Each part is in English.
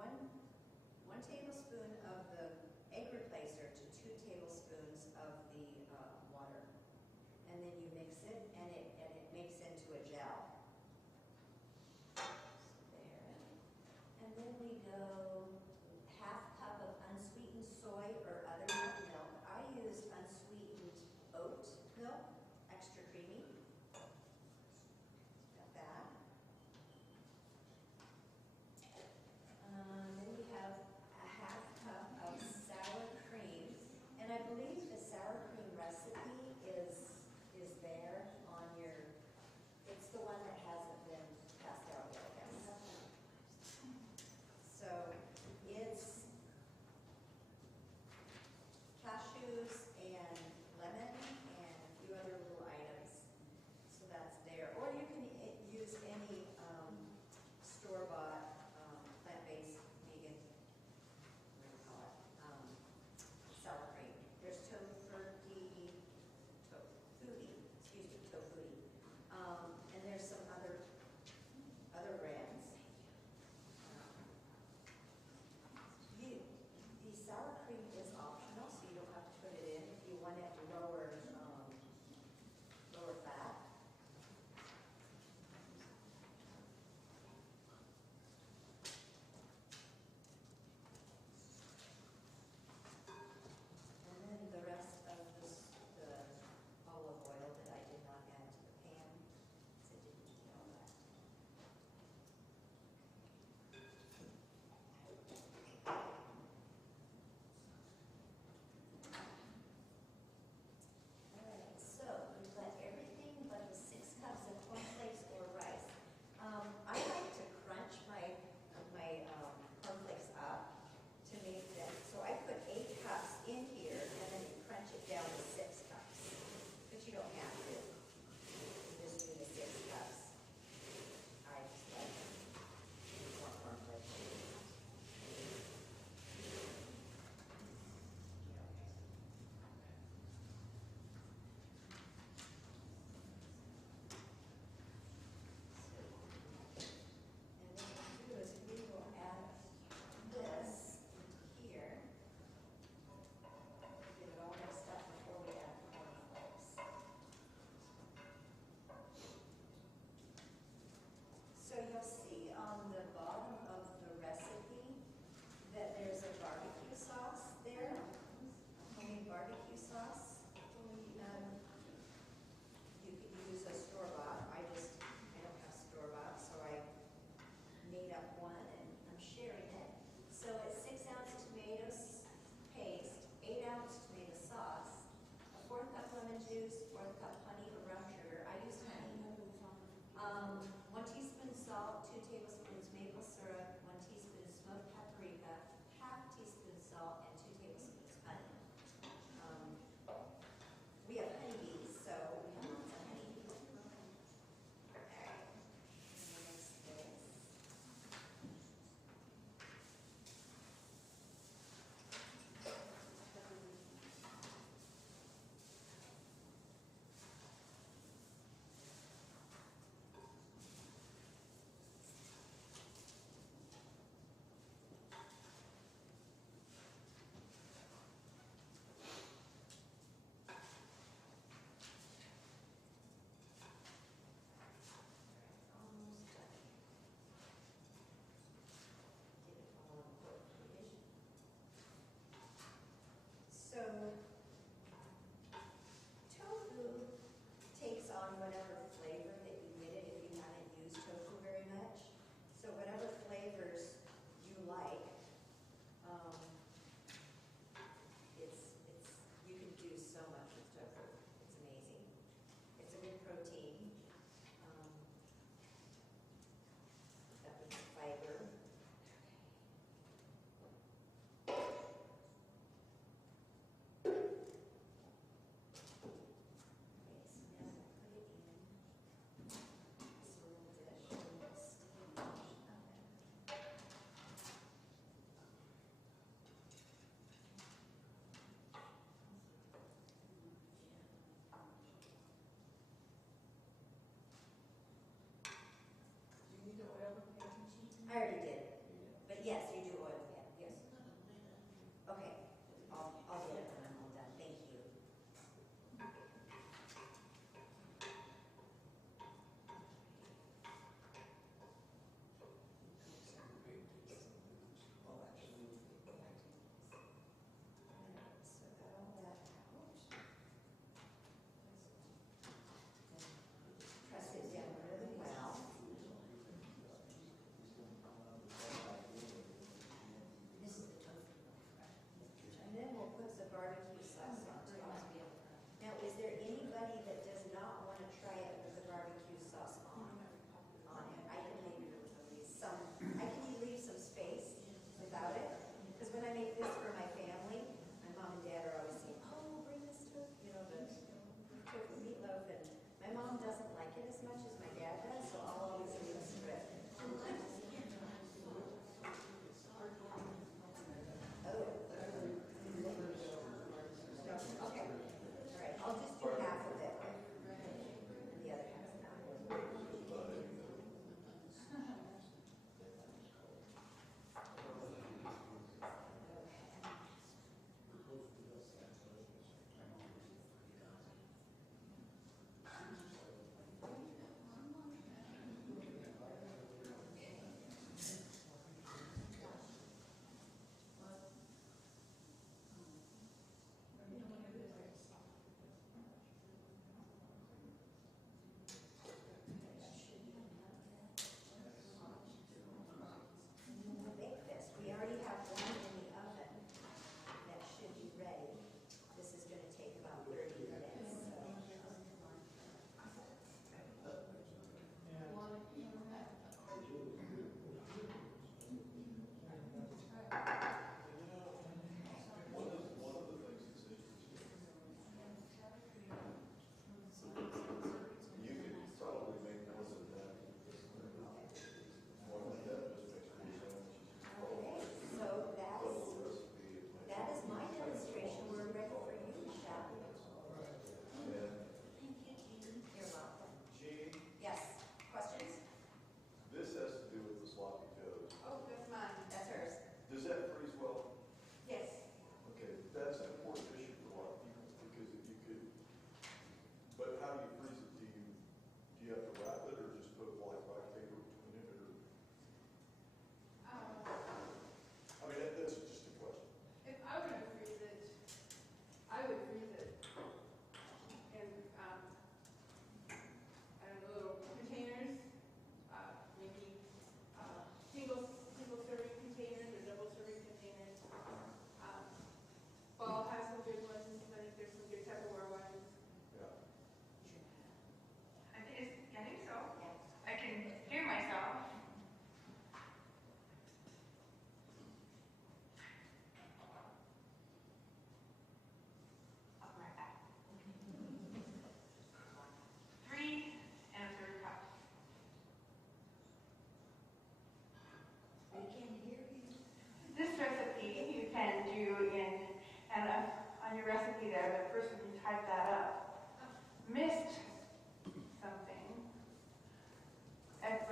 one tablespoon of the egg replacer to 2 tablespoons of the water. And then you mix it, and it makes into a gel. So there. And then we go ½ cup of unsweetened soy or other milk. I use unsweetened oat milk, extra creamy. Got that. Then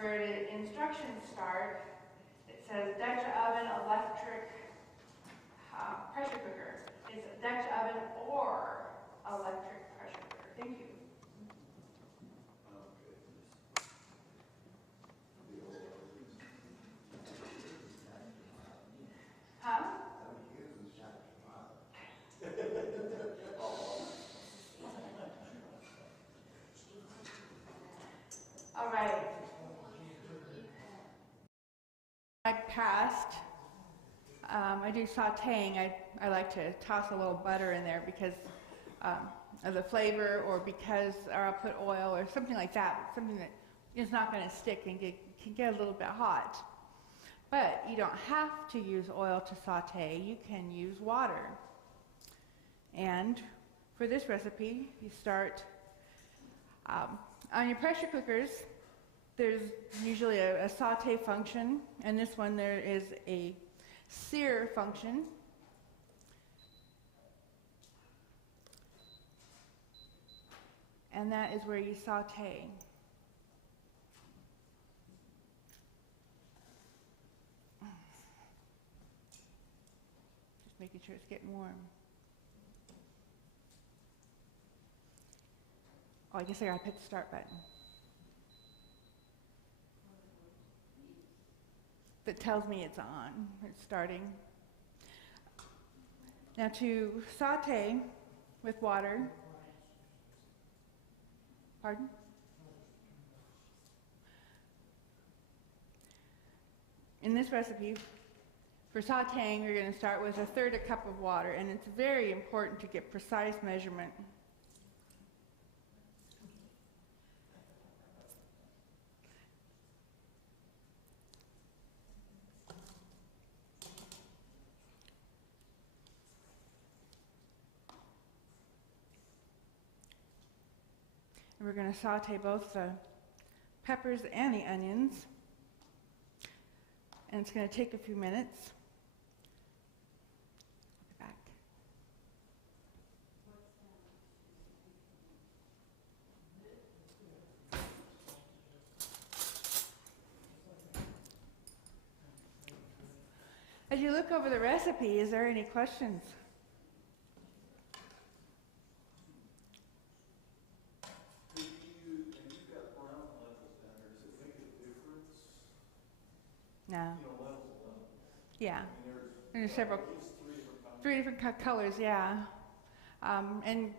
where the instructions start, it says Dutch oven, electric, pressure cooker. It's a Dutch oven or electric pressure cooker. Thank you. Huh? All right. I passed. I do sauteing. I like to toss a little butter in there because of the flavor, or I'll put oil or something like that. Something that is not going to stick and can get a little bit hot. But you don't have to use oil to saute. You can use water. And for this recipe, you start on your pressure cookers. There's usually a saute function, and this one there is a sear function. And that is where you saute. Just making sure it's getting warm. Oh, I guess I gotta hit the start button. That tells me it's on, it's starting. Now to saute with water, pardon? In this recipe, for sauteing, we're going to start with 1/3 cup of water, and it's very important to get precise measurement. And we're going to saute both the peppers and the onions. And it's going to take a few minutes. Back. As you look over the recipe, is there any questions? No. Yeah. And there's several, three different colors, yeah. And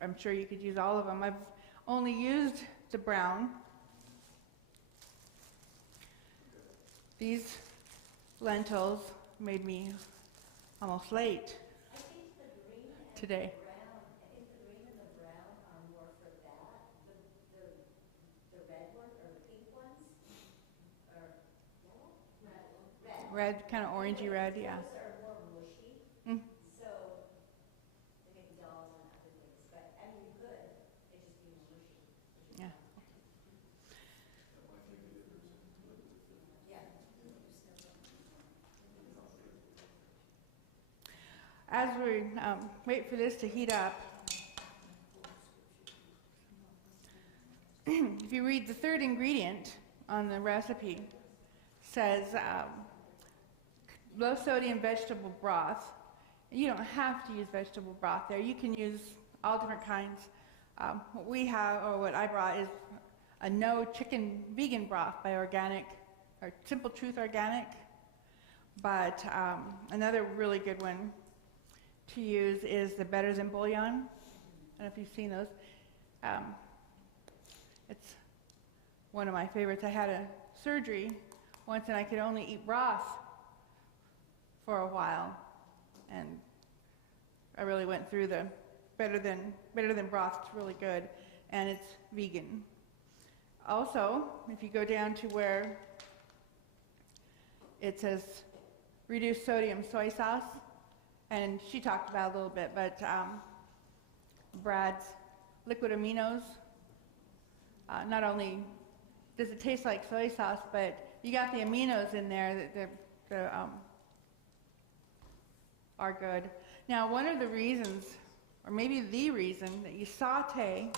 I'm sure you could use all of them. I've only used the brown. These lentils made me almost late today. Red, kind of orangey red, yeah. Those are more mushy, so they make dolls and other things. But I mean, you could. They just be more mushy. Yeah. Yeah. As we wait for this to heat up, if you read the 3rd ingredient on the recipe, says low sodium vegetable broth. You don't have to use vegetable broth there. You can use all different kinds. What we have, or what I brought, is a no chicken vegan broth by Organic, or Simple Truth Organic. But another really good one to use is the Better Than Bouillon. I don't know if you've seen those. It's one of my favorites. I had a surgery once and I could only eat broth for a while, and I really went through the better than broth. It's really good, and it's vegan. Also, if you go down to where it says reduced sodium soy sauce, and she talked about it a little bit, but Brad's liquid aminos, not only does it taste like soy sauce, but you got the aminos in there that are good. Now, one of the reasons, or maybe the reason, that you saute,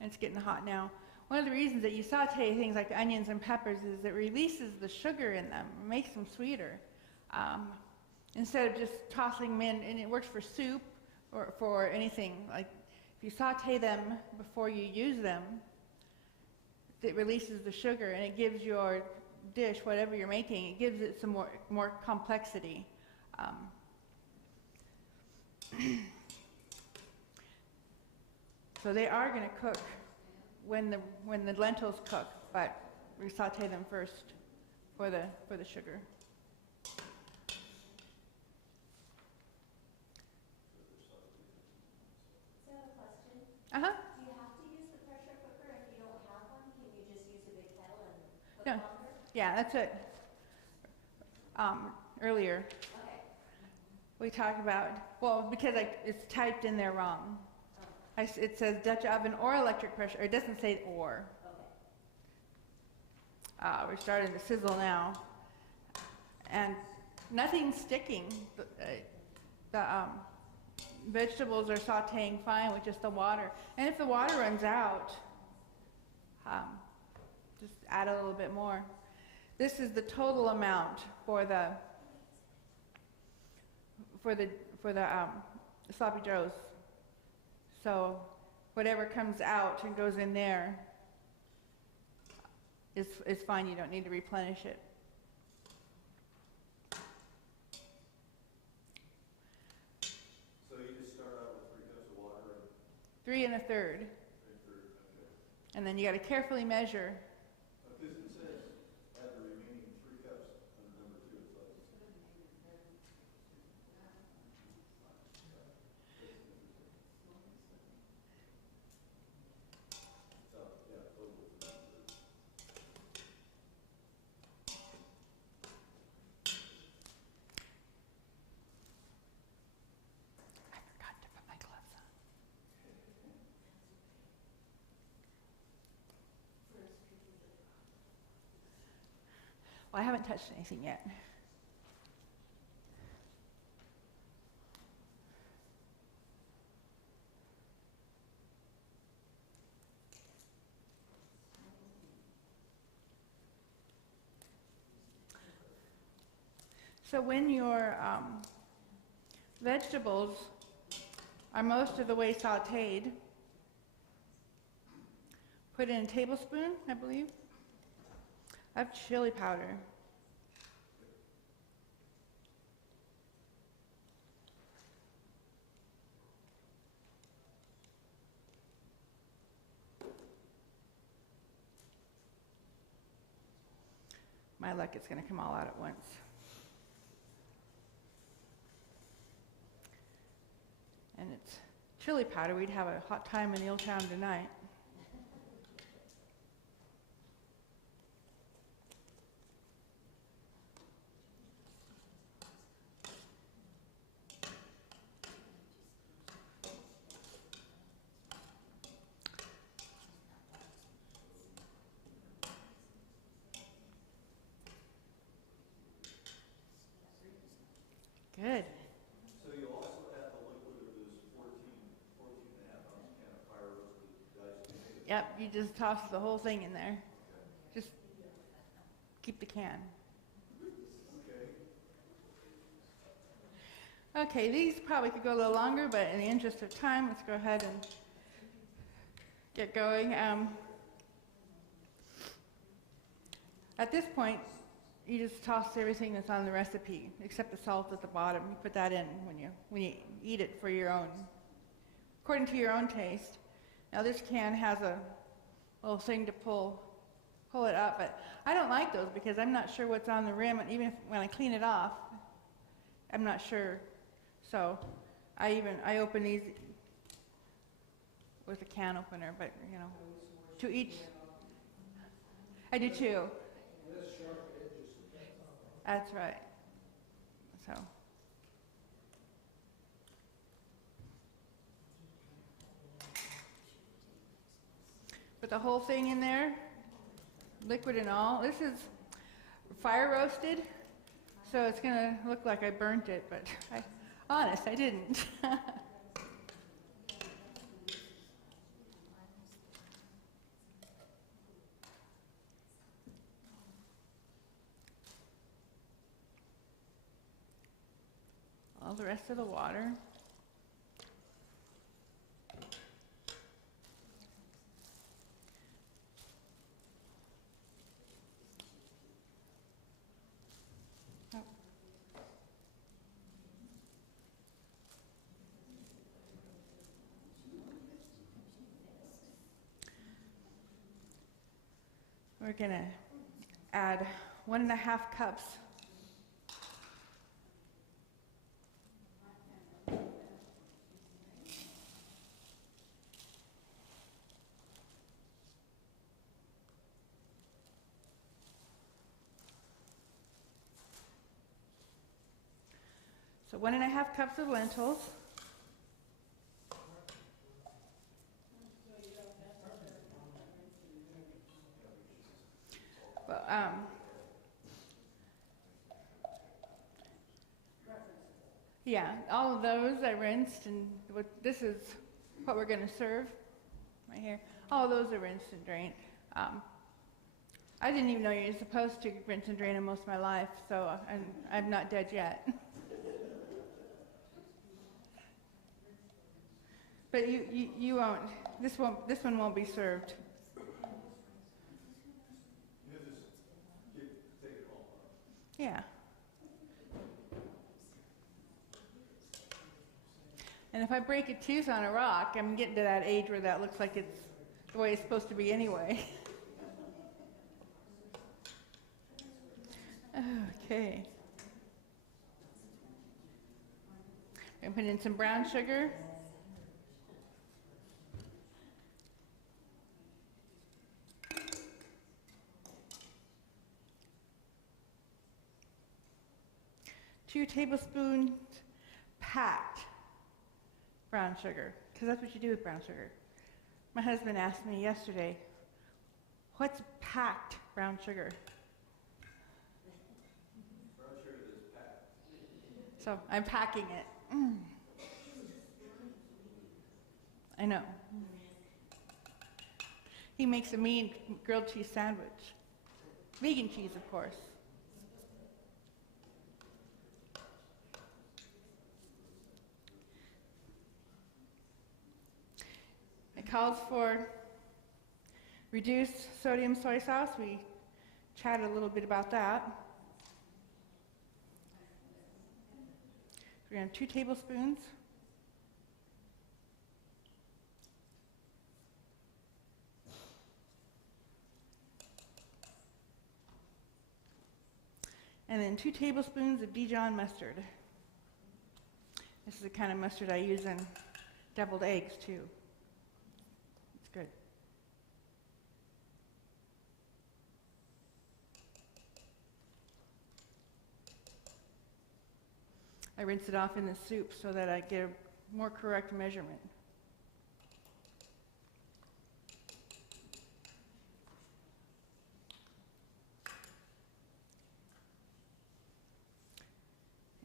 and it's getting hot now, one of the reasons that you saute things like onions and peppers is it releases the sugar in them, makes them sweeter. Instead of just tossing them in, and it works for soup or for anything. Like if you saute them before you use them, it releases the sugar and it gives your dish, whatever you're making, it gives it some more complexity. So they are going to cook when the lentils cook, but we saute them first for the sugar. So I have a question. Uh-huh. Do you have to use the pressure cooker if you don't have one? Can you just use a big kettle and cook No. longer? Yeah, that's it. Earlier Okay. we talked about, well, because it's typed in there wrong. Oh, It says Dutch oven or electric pressure. It doesn't say or. okay. We're starting to sizzle now, and nothing's sticking. The vegetables are sautéing fine with just the water. And if the water runs out, just add a little bit more. This is the total amount for the sloppy joes. So whatever comes out and goes in there is fine. You don't need to replenish it. So you just start out with 3 cups of water and 3 1/3. 3 1/3, okay. And then you got to carefully measure. Because it says add the remaining 3 cups under number 2. It's like, so yeah, total. I forgot to put my gloves on. Well, I haven't touched anything yet. So when your vegetables are most of the way sautéed, put in a tablespoon, I believe, of chili powder. My luck, it's going to come all out at once. And it's chili powder. We'd have a hot time in the old town tonight. Good. So you'll also add the liquid of this 14.5-ounce can of fire roasted diced tomatoes. Yep, you just toss the whole thing in there. Just keep the can. Okay. Okay, these probably could go a little longer, but in the interest of time, let's go ahead and get going. At this point, you just toss everything that's on the recipe, except the salt at the bottom. You put that in when you eat it for your own, according to your own taste. Now this can has a little thing to pull it up, but I don't like those because I'm not sure what's on the rim, and even when I clean it off, I'm not sure. So I open these with a can opener, but to each. I do too. That's right. So. Put the whole thing in there, liquid and all. This is fire roasted, so it's going to look like I burnt it, but honest, I didn't. all the rest of the water. We're gonna add 1.5 cups So 1.5 cups of lentils. But, yeah, all of those I rinsed, and this is what we're going to serve right here. All of those are rinsed and drained. I didn't even know you're supposed to rinse and drain them most of my life, so I'm not dead yet. But you won't. This one won't be served. You just take it home. Yeah. And if I break a tooth on a rock, I'm getting to that age where that looks like it's the way it's supposed to be anyway. Okay. I'm putting in some brown sugar. Two tablespoons packed brown sugar, because that's what you do with brown sugar. My husband asked me yesterday, what's packed brown sugar? Brown sugar is packed. So I'm packing it. I know. He makes a mean grilled cheese sandwich. Vegan cheese, of course. It calls for reduced sodium soy sauce. We chatted a little bit about that. We're going to have 2 tablespoons. And then 2 tablespoons of Dijon mustard. This is the kind of mustard I use in deviled eggs too. It's good. I rinse it off in the soup so that I get a more correct measurement.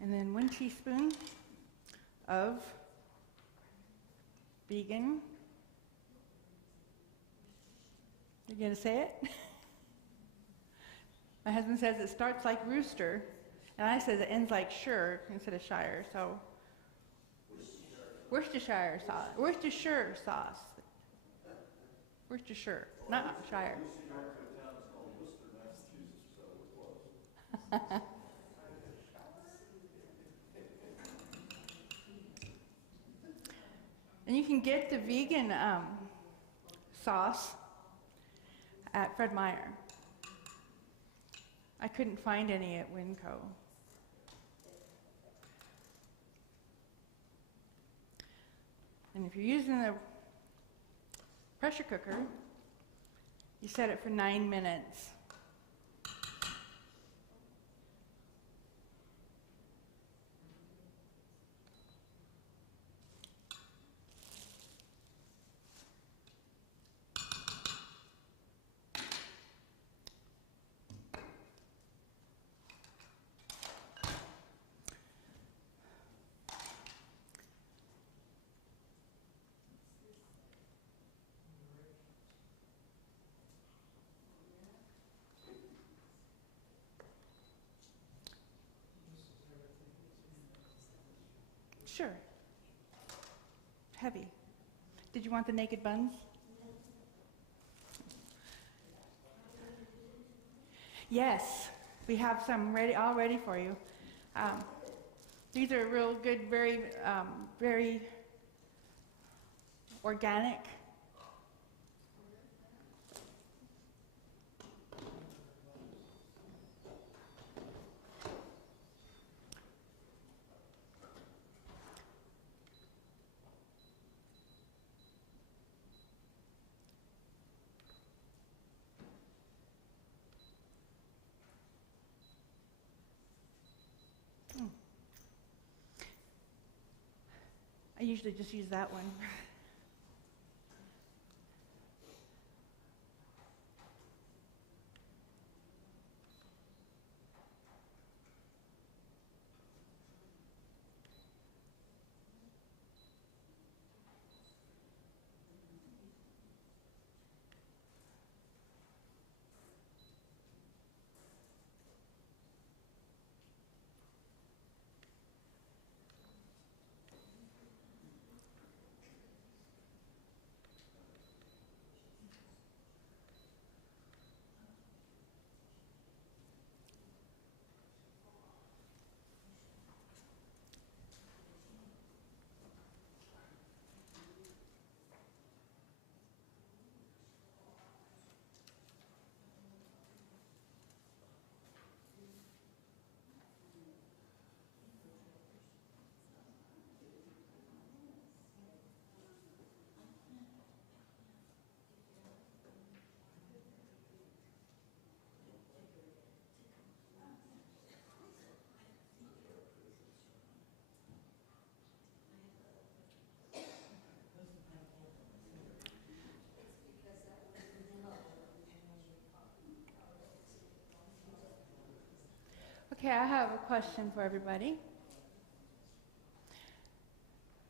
And then 1 teaspoon of vegan. You gonna say it? My husband says it starts like rooster, and I says it ends like sure instead of shire. So Worcestershire sauce. Worcestershire sauce. Worcestershire, not shire. We used to go to a town that's called Worcester, Massachusetts, so it was. And you can get the vegan sauce at Fred Meyer. I couldn't find any at Winco. And if you're using the pressure cooker, you set it for 9 minutes. Sure. Heavy. Did you want the naked buns? Yes, we have some ready, all ready for you. These are real good, very organic. I usually just use that one. Okay, I have a question for everybody.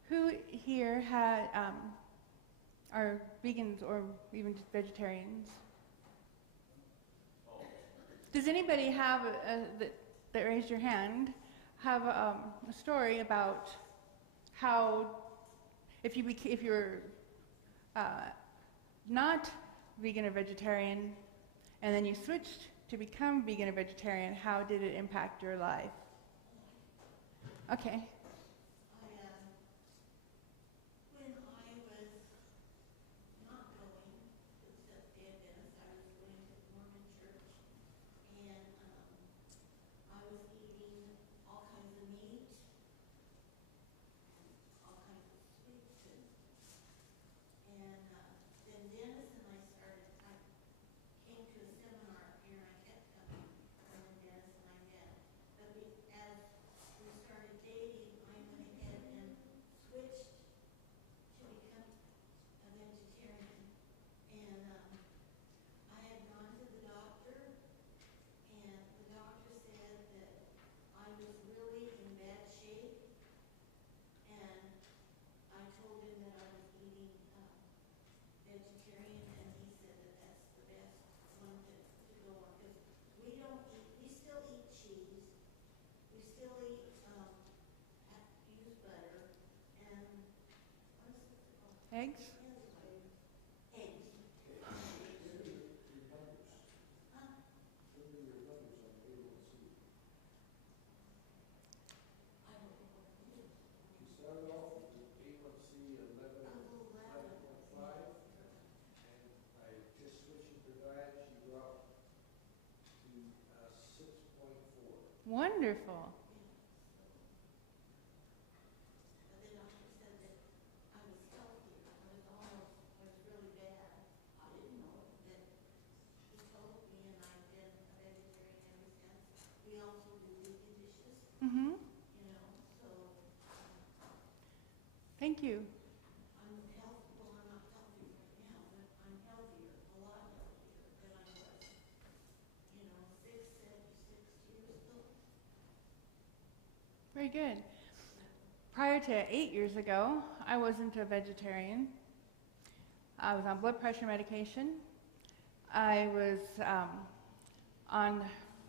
Who here are vegans or even just vegetarians? Does anybody have that raised your hand have a story about how if you're not vegan or vegetarian and then you switched to become vegan or vegetarian, how did it impact your life? Okay. Eggs? Wonderful. Mm-hmm. Thank you. Very good. Prior to 8 years ago, I wasn't a vegetarian. I was on blood pressure medication. I was on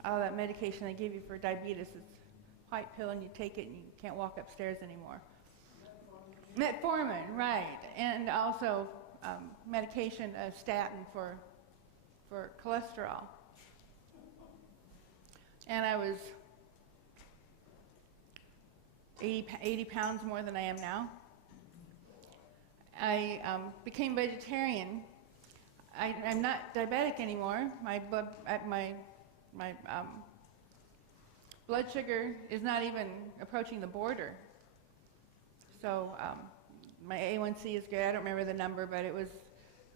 all that medication they give you for diabetes. It's a white pill and you take it and you can't walk upstairs anymore. Metformin, right, and also medication, statin for cholesterol. And I was 80 pounds more than I am now. I became vegetarian. I'm not diabetic anymore. My blood sugar is not even approaching the border. So my A1C is good. I don't remember the number, but it was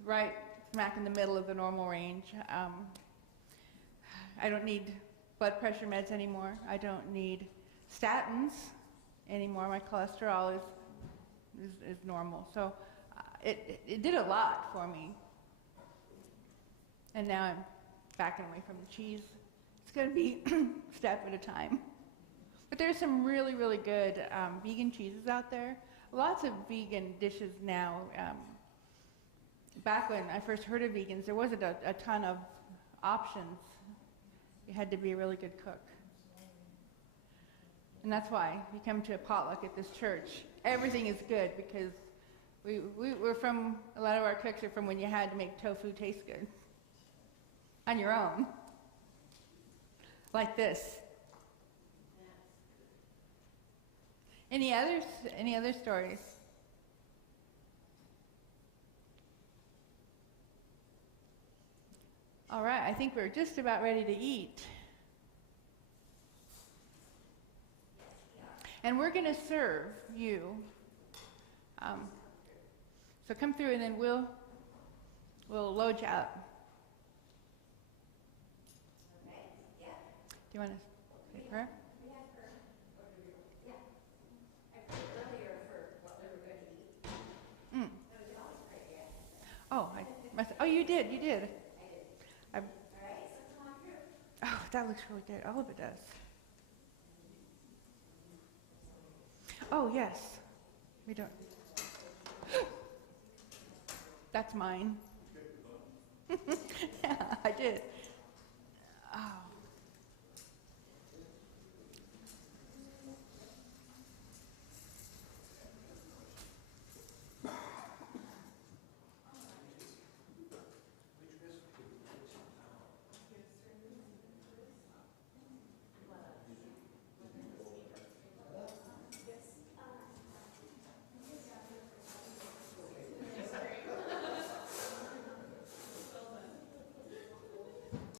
right smack in the middle of the normal range. I don't need blood pressure meds anymore. I don't need statins anymore. My cholesterol is normal. So it did a lot for me. And now I'm backing away from the cheese. It's going to be a step at a time. But there's some really, really good vegan cheeses out there. Lots of vegan dishes now. Back when I first heard of vegans, there wasn't a ton of options. You had to be a really good cook. And that's why you come to a potluck at this church. Everything is good because we're from, a lot of our cooks are from when you had to make tofu taste good. On your own. Like this. Any other stories? All right, I think we're just about ready to eat. And we're going to serve you. So come through and then we'll load you up. Okay, yeah. Do you want to say prayer? We had her, yeah. I prayed earlier for what we were going to eat. Mm. So we can always pray, yeah. Oh, you did. I did. I, All right, so come on through. oh, that looks really good. All of it does. Oh, yes. We don't. That's mine. Yeah, I did.